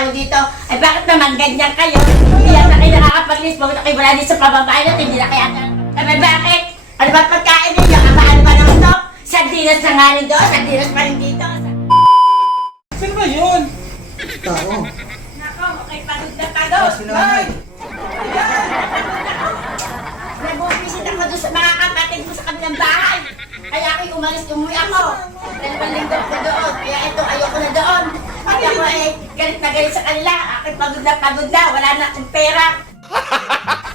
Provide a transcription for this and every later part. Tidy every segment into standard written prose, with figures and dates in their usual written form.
bago dito. Ay bakit naman ganyan kayo? Hindi na kayo nakakapag-list. Bakit na kayo wala din sa pababae natin? Hindi na kaya ay bakit? Ano ba pagkain ninyo? Ano ba naman to? Sardinas na nga rin doon. Sardinas pa rin dito. Sino ba yun? Tao. Nako, okay, pagod na pagod. Nay! Nag-uwisit ako doon sa mga kapatid mo sa kabilang bahay. Kaya ako'y umalis, umuwi ako. Dalawang linggo ko doon. Kaya ito, ayoko na doon. Kaya ako galit na galit sa kanila. Ako'y pagod na. Wala na akong pera.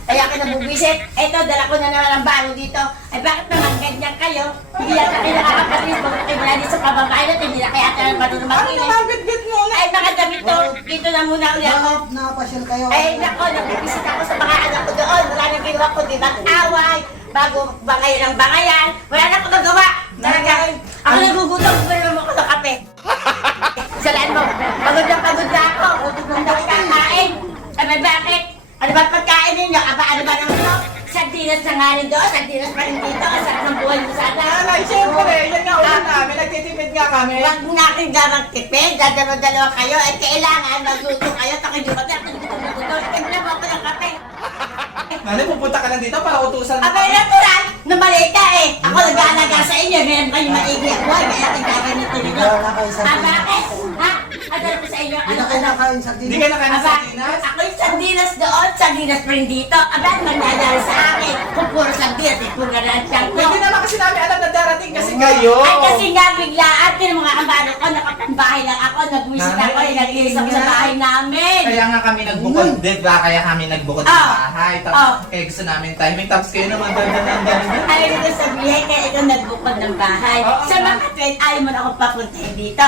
Kaya ako nabubwisit. Ito, dala ko na naman ang bago dito. Ay bakit naman ganyan kayo? Hindi yata kayo nakakapag-list. Bakit kayo wala din sa pababae natin? Hindi na kaya ata ng marunong Ano makinis. naman bit-bit mo na? Ay mga damit to. Dito na muna ulit ako. Nakapasyal kayo. Ay nako, nagbibisit ako sa mga anak ko doon. Wala nang ginawa ko, di mag-away. Bago bangay ng bangayan. Wala na ako magawa. Talaga. Ako nagugutom. Pero mo ako ng kape. Salaan mo. Pagod na ako. Ang dami kakain. Ay bakit? Ano ba pagkain ninyo? Ano ba naman to? Sardinas na nga rin doon. Sardinas pa rin dito. Ang sarap ng buhay mo sana. Nanay, siyempre, yan nga ulan namin. Nagtitipid nga kami. Huwag natin ka magtipid. Dadalawa-dalawa kayo. At kailangan magluto kayo. Takay nyo ba? Tignan mo ako ng kape. Nanay, pupunta ka lang dito para utusan mo. Abay, natural! Na mali ka eh! Ako nag-aalaga sa inyo, meron kayo maigi ako, kaya nagkaganito ninyo. Wala na kayo sa Bakit? Ha? Adala ko sa inyo, Hindi na kayo nakain sa Hindi ka na kayo ng sardinas? Ako yung sardinas doon, sardinas pa rin dito. Aba, mangyayari sa akin. Kung puro sardinas, eh, kung gano'n siyang ko. Hindi naman kasi namin alam na darating kasi kayo. Ay, kasi nga biglaan, yung mga kabano ko, nakapambahay lang ako, nag-wisit Nanay, ako, nag-iis ako sa bahay namin. Kaya nga kami nagbukod, di ba? Kaya kami nagbukod sa bahay. Tapos, kaya gusto namin timing. Tapos kayo naman dandan. Ay, ito sabihin, kaya ikaw nagbukod ng bahay. Sa mga tweet, ayaw mo na akong papuntahin dito.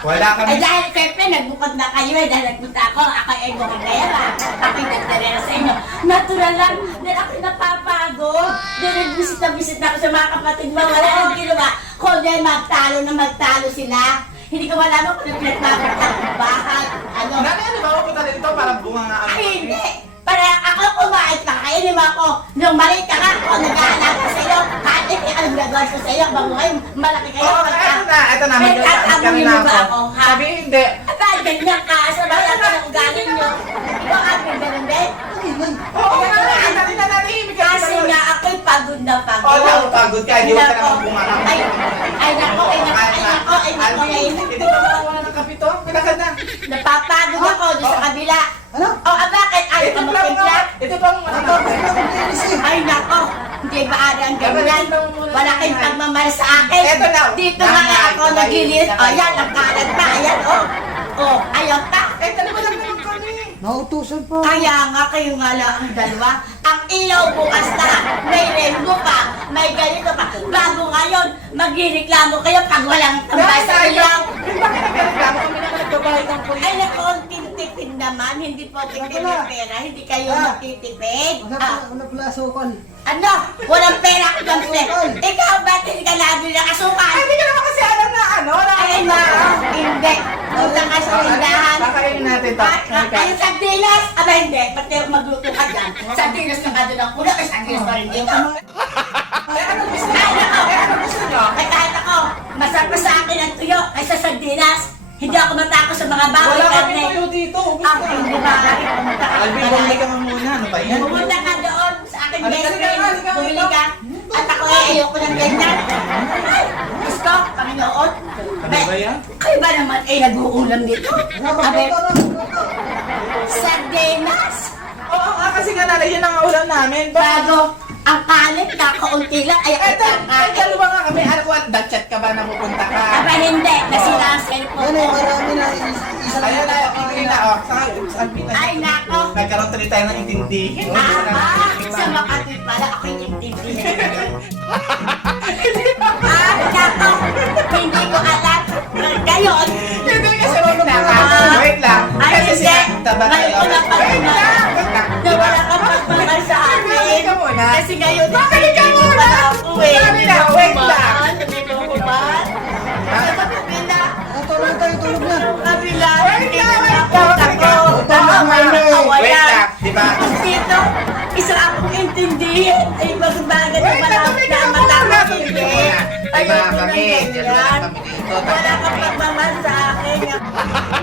Wala kami. Ay dahil siyempre nagbukod na kayo eh, dahil nagpunta ako ay bukod kaya ba? Ako'y nagdarera sa inyo. Natural lang, dahil ako'y napapagod. Dahil bisit na ako sa mga kapatid mo, wala nang ginawa. Kundi magtalo sila. Hindi ko malaman kung nagpinagpapagod ang bahay. Ano? Nanay, ano ba? Pupunta dito para bunga nga ang... Ay hindi! Para ako kumain ka, kainin mo ako. Nung maliit ka nga ako, nag-aalaga sa iyo. Kahit hindi alam gagawin ko sa iyo, bago ngayon, malaki kayo. Oo, ito na. Magdataas kami na ako. Sabi, hindi. Aba, ganyan ka. Sa bayan ka ng ugaling nyo. Ikaw aking ganun din. Oo nga, nanahimik ka. Kasi nga ako'y pagod na pagod. Oo, pagod ka. Hindi ko ka naman bunga ka. Ay, nako. Hindi pa makawa ng kapito. Pinakad na. Napapagod ako doon sa kabila. Ano? O, bakit? Ayaw ka magtimpla? Ito pang... Ay, nako. Hindi ba ang ganyan? Wala kayong pagmamahal sa akin. Eto na. Dito nga ako nagilis. O, yan, ang kalat pa. Ayan, o. O, ayaw pa. Eh, talaga lang naman kami. Nautusan pa. Kaya nga kayo nga lang ang dalawa. Ang ilaw bukas na. May rainbow pa. May ganito pa. Bago ngayon, magreklamo kayo pag walang tambay sa ilaw. Bakit nagreklamo kami naman nagbabayad ng kuryente? Ay, nakonting-tipid naman. Hindi po kitipid pera. Hindi kayo magtitipid. Wala pala asukal. Ano? Walang pera ako dyan. Ikaw ba't hindi ka nabili ng asukal? Ay, hindi ka naman kasi alam na ano. Ay, na. Hindi. Punta ka sa tindahan. Kakainin natin to. Ay, sardinas! Aba, hindi. Pati magluto ka dyan. Sardinas na ka doon ang kulo. Ay, sardinas pa rin dito. Ay, ano gusto Ay, niyo? nako. Ay, ano gusto niyo? Ay, kahit ako, masarap pa sa akin ang tuyo kaysa sardinas. Hindi ako matakot sa mga bawal Wala kami karne. tayo dito. Ah, hindi ba? Pumunta ka Alvin, bumili ka nga muna. Ano ba yan? Pumunta ka doon sa aking Halika, best halika, friend. halika, Bumili halika. ka. At ako ayoko ng ganyan. Ay, gusto, Panginoon. Ano ba yan? Kayo ba naman nag-uulam dito? Abe, sardinas. Oo nga, kasi nga nanay, yan ang ulam namin. Bago, ang kanin, kakaunti lang. Ay, Ay, dalawa nga kami. Ano ko, chat ka ba na pupunta ka? Aba, hindi. Nasira ang cellphone Ano, ko. marami na. Isa lang. Ayan na, okay na. Oh, sa Alvin na. Ay, nako. Nagkaroon tuloy tayo ng intindihin. Sa Makati pala ako yung intindihin. Nako. Hindi ko alam. Gayon. Hindi kasi wait lang. Ay, Kasi hindi. siya, taba Ngayon ko tayo. lang pagmamahal. Na wala kang pagmamahal sa akin. Ka muna. Kasi ngayon, Bakit ka hindi muna? pala ako eh. Sabi na, wait lang. Sabi mo ko ba? Sa kabila. Tulog tayo, tulog na. Kabila. Wait Hindi lang, na wait ako lang. tako. Tama, Wait lang, di ba? Tapos dito, isa akong intindihin. Ay, magbaga na Wait lang, malapit tumigil na ka muna, matapos tumigil hindi. ka muna. Ayoko kami. Dalawa lang kami dito. Wala kang pagmamahal sa akin.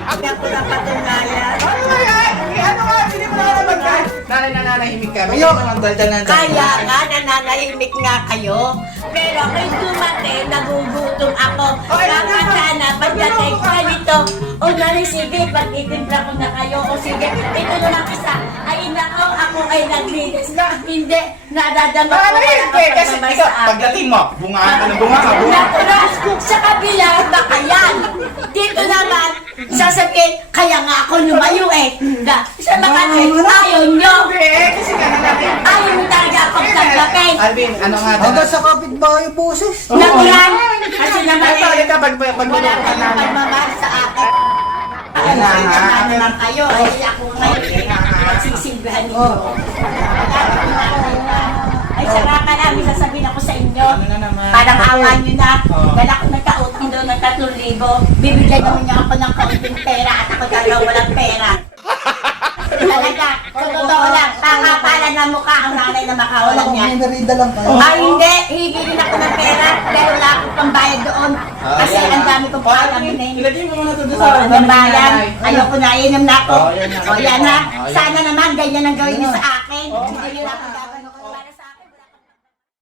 Kaya ko na patunayan. Ano ba yan? Ano nga? Hindi mo na naman ka. Nananahimik kami. Kayo. Ang daldal ng Kaya nga, nananahimik nga kayo. Pero kay dumating, nagugutom ako. Kaya sana, pagdating ganito, o nari, sige, pag-itimpla ko na kayo. O sige, ito na lang isa. Ay, nako, ako ay naglinis. Hindi, nadadama ko. Ano yun? wala kang Kasi pagmamahal ikaw, sa akin. pagdating mo, bunga ka ng bunga ka. Natural, sa kabila, baka yan. Dito naman, sasabihin, kaya nga ako lumayo eh. Sa Makati, ayaw nyo. Kasi nga natin. Ayaw nyo talaga akong tanggapin. Alvin, ano nga? Hanggang sa kapitbahay yung boses. Nakulan, kasi naman Ito, eh, ito, wala pag kayong pagmamahal sa akin. Yan na, Ay, ha? na naman kayo. Ay, ako ngayon. Okay na, ha? Magsisilbihan ninyo. Ay, saka ka namin sasabihin ako sa inyo. Ano na naman? Parang awa nyo na. Oo. Dahil ako nagkautang doon ng 3,000. Bibigyan naman niya ako ng kaunting pera at ako talaga walang pera. Talaga, sa totoo lang, pakapala na mukha ang nanay na makawalan Wala niya. kong merida lang kayo. Ay, hindi. Hihigilin ako ng pera dahil wala akong pambayad doon. Kasi ang dami kong palamunin. Ilagay mo muna ito doon Oh, ang bayan. Ayoko na, inom na ako. Oh, yan na. O, yan na. Oh, yan. Sana naman ganyan ang gawin niyo sa akin. Hindi nyo na ako